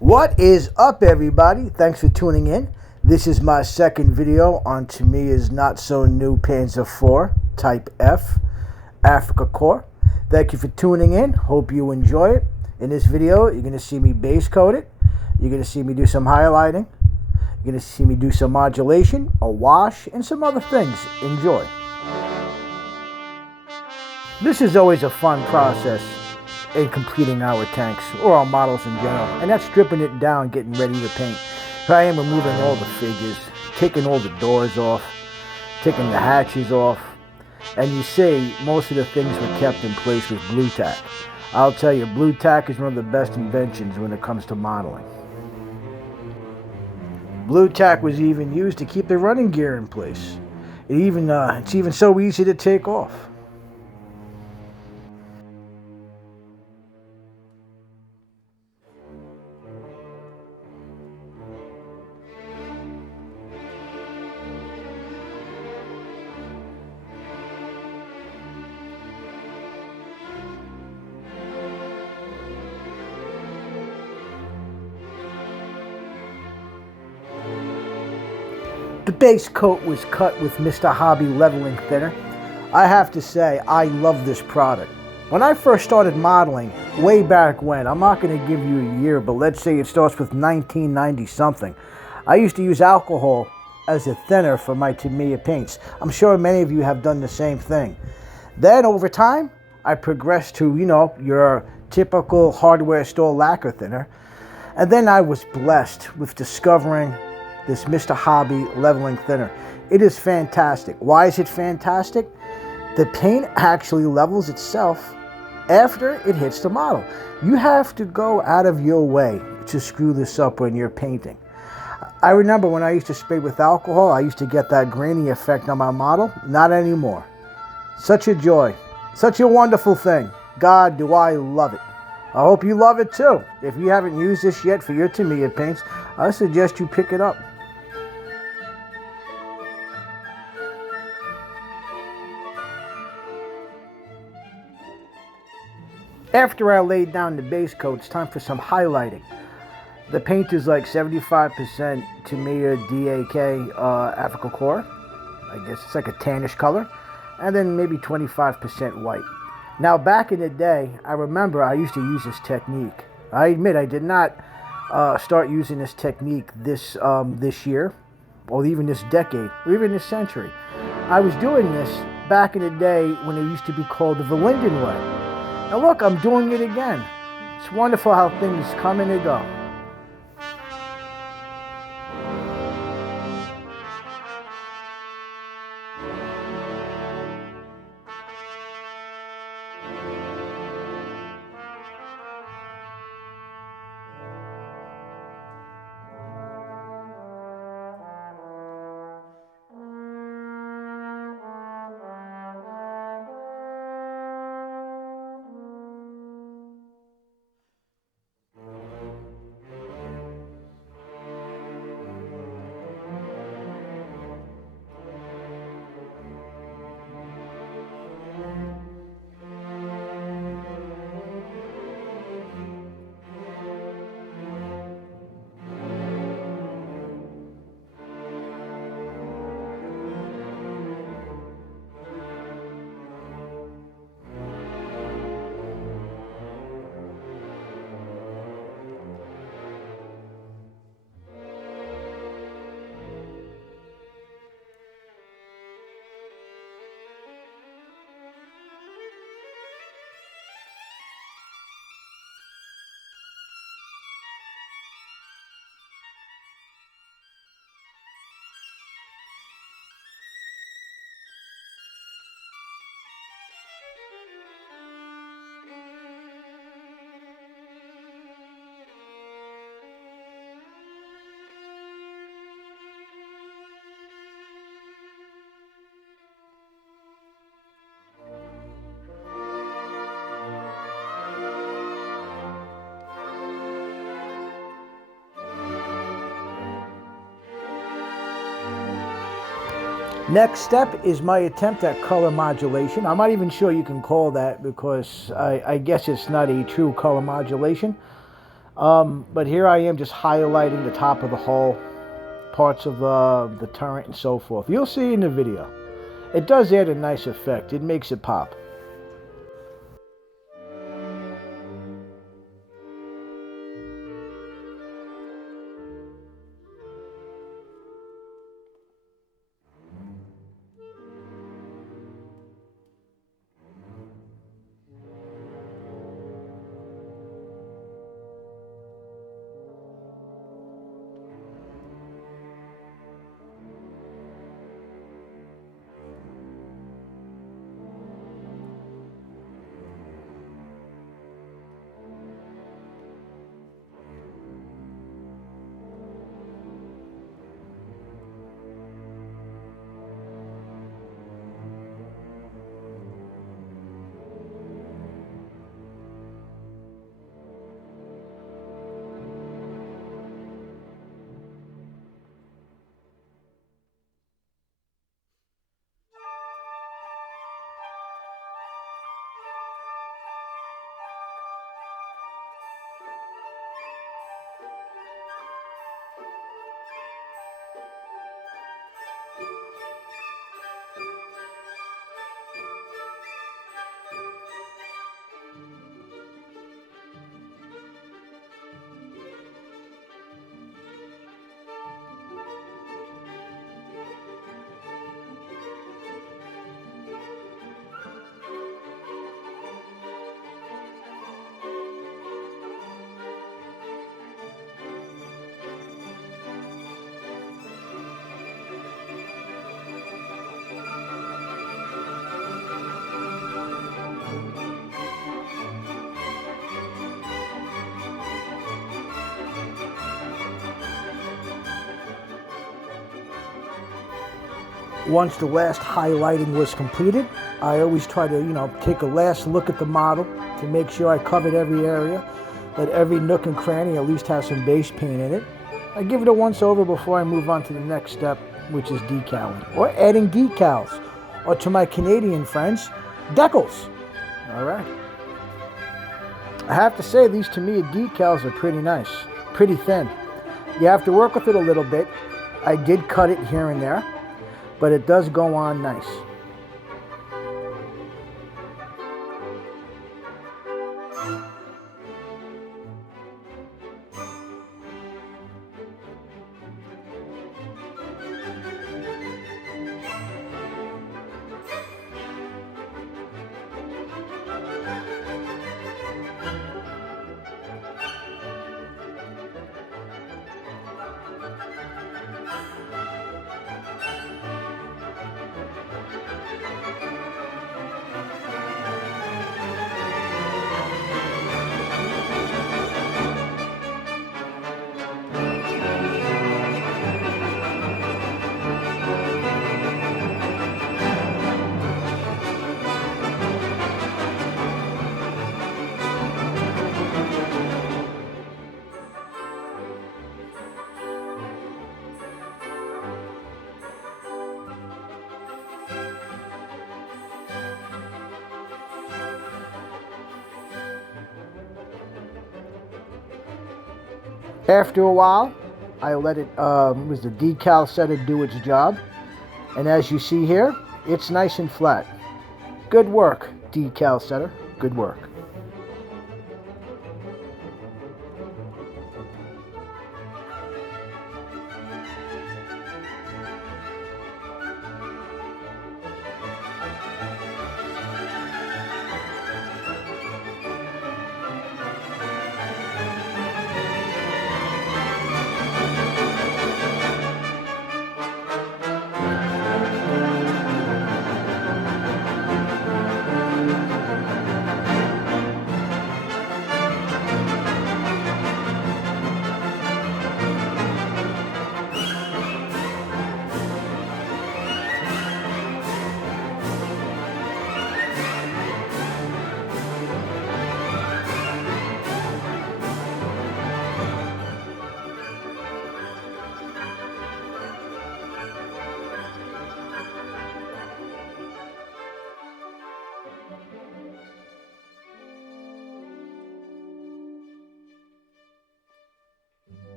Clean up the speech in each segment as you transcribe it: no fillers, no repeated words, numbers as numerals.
What is up, everybody? Thanks for tuning in. This is my second video on Tamiya's not so new Panzer IV Type F Africa Core. Thank you for tuning in. Hope you enjoy it. In this video, you're going to see me base coat it. You're going to see me do some highlighting. You're going to see me do some modulation, a wash, and some other things. Enjoy. This is always a fun process in completing our tanks, or our models in general, and that's stripping it down, getting ready to paint. Here I am removing all the figures, taking all the doors off, taking the hatches off, and you see most of the things were kept in place with blue tack. I'll tell you, blue tack is one of the best inventions when it comes to modeling. Blue tack was even used to keep the running gear in place. It's even so easy to take off. The base coat was cut with Mr. Hobby leveling thinner. I have to say, I love this product. When I first started modeling, way back when, I'm not going to give you a year, but let's say it starts with 1990 something, I used to use alcohol as a thinner for my Tamiya paints. I'm sure many of you have done the same thing. Then over time, I progressed to, your typical hardware store lacquer thinner. And then I was blessed with discovering this Mr. Hobby leveling thinner. It is fantastic. Why is it fantastic? The paint actually levels itself after it hits the model. You have to go out of your way to screw this up when you're painting. I remember when I used to spray with alcohol, I used to get that grainy effect on my model. Not anymore. Such a joy. Such a wonderful thing. God, do I love it. I hope you love it too. If you haven't used this yet for your Tamiya paints, I suggest you pick it up. After I laid down the base coat, it's time for some highlighting. The paint is like 75% Tamiya DAK Africa Core. I guess it's like a tannish color. And then maybe 25% white. Now back in the day, I remember I used to use this technique. I admit I did not start using this technique this year, or even this decade, or even this century. I was doing this back in the day when it used to be called the Verlinden way. Now look, I'm doing it again. It's wonderful how things come and they go. Next step is my attempt at color modulation. I'm not even sure you can call that because I guess it's not a true color modulation. But here I am just highlighting the top of the hull, parts of the turret and so forth. You'll see in the video. It does add a nice effect. It makes it pop. Once the last highlighting was completed, I always try to, take a last look at the model to make sure I covered every area, that every nook and cranny at least has some base paint in it. I give it a once over before I move on to the next step, which is decaling, or adding decals, or to my Canadian friends, Decals. All right. I have to say, these Tamiya decals are pretty nice, pretty thin. You have to work with it a little bit. I did cut it here and there, but it does go on nice. After a while, I let it, was the decal setter do its job. And as you see here, it's nice and flat. Good work, decal setter. Good work.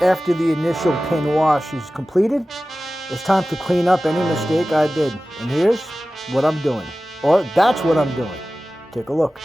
After the initial pin wash is completed, it's time to clean up any mistake I did. And here's what I'm doing. Or that's what I'm doing. Take a look.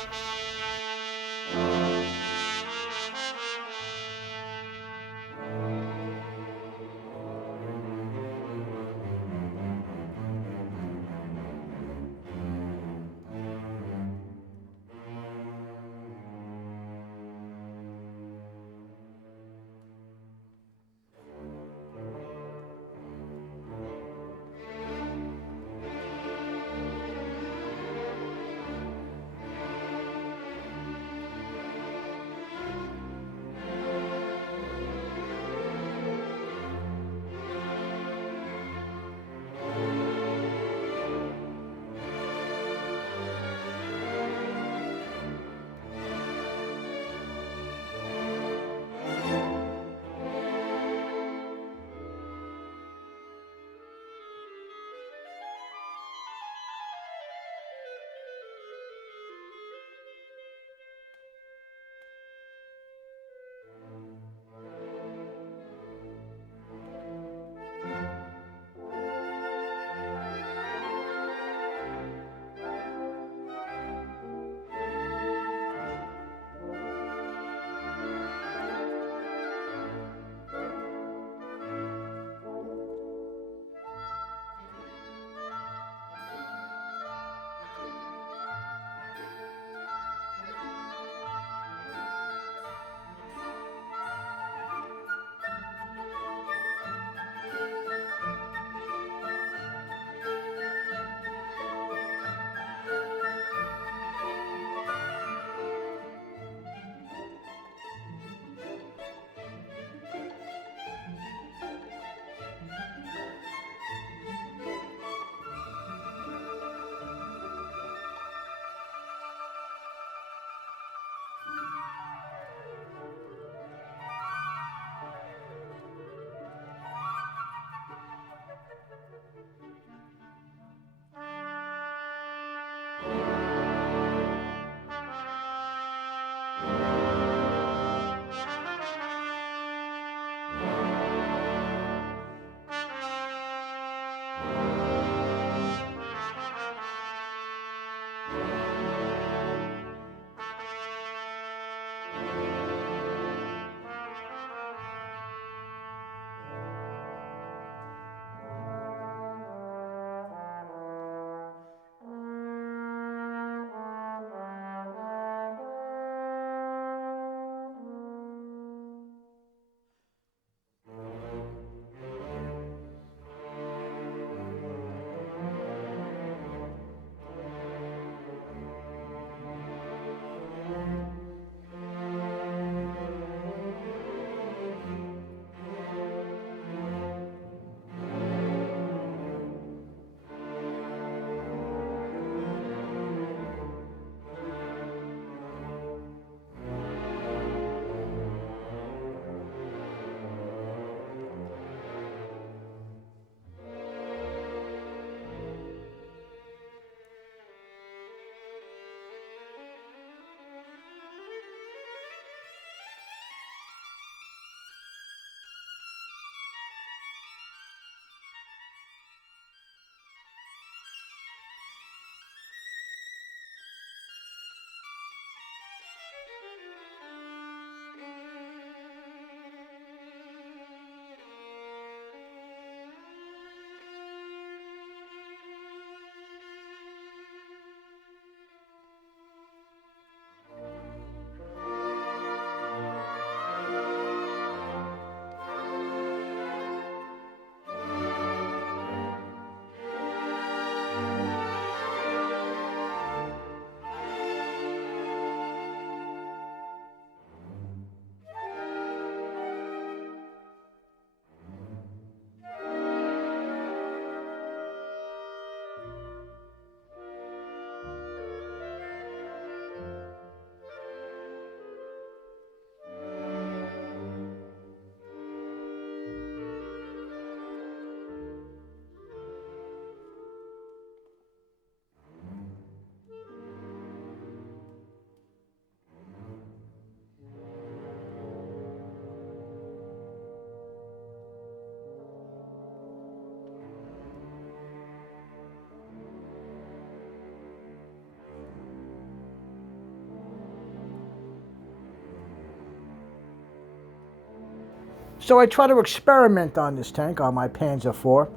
So I try to experiment on this tank, on my Panzer IV.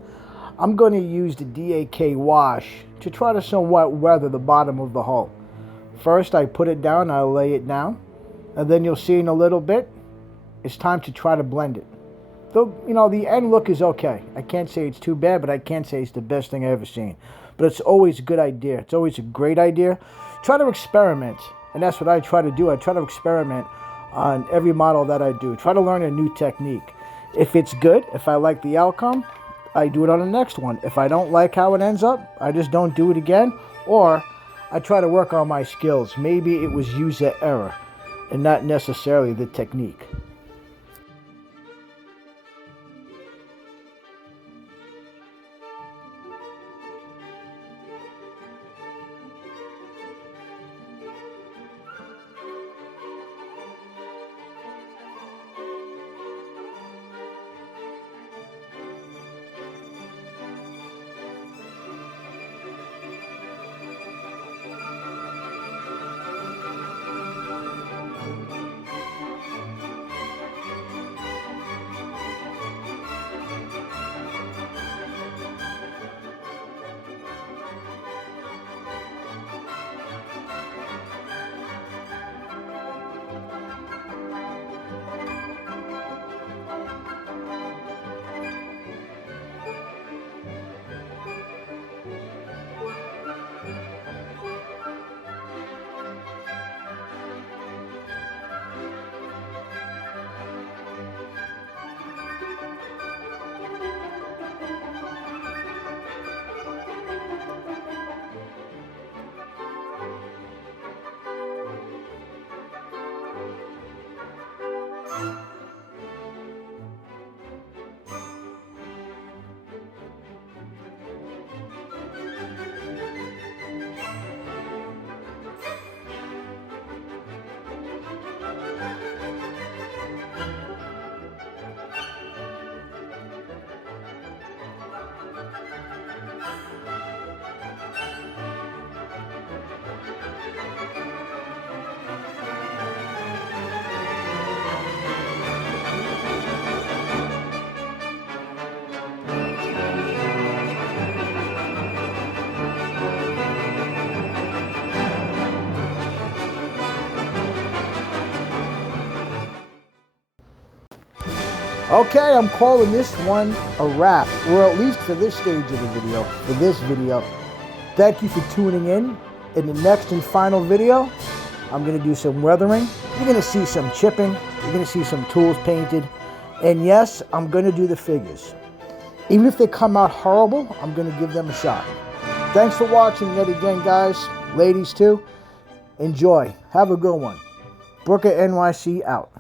I'm going to use the DAK wash to try to somewhat weather the bottom of the hull. First, I put it down, I lay it down, and then you'll see in a little bit, it's time to try to blend it. Though, you know, the end look is okay. I can't say it's too bad, but I can't say it's the best thing I've ever seen. But it's always a good idea. It's always a great idea. Try to experiment, and that's what I try to do. I try to experiment on every model that I do. Try to learn a new technique. If it's good, if I like the outcome, I do it on the next one. If I don't like how it ends up, I just don't do it again, or I try to work on my skills. Maybe it was user error and not necessarily the technique. Okay, I'm calling this one a wrap, or at least for this stage of the video, for this video. Thank you for tuning in. In the next and final video, I'm going to do some weathering. You're going to see some chipping. You're going to see some tools painted. And yes, I'm going to do the figures. Even if they come out horrible, I'm going to give them a shot. Thanks for watching yet again, guys. Ladies, too. Enjoy. Have a good one. Brucca-NYC out.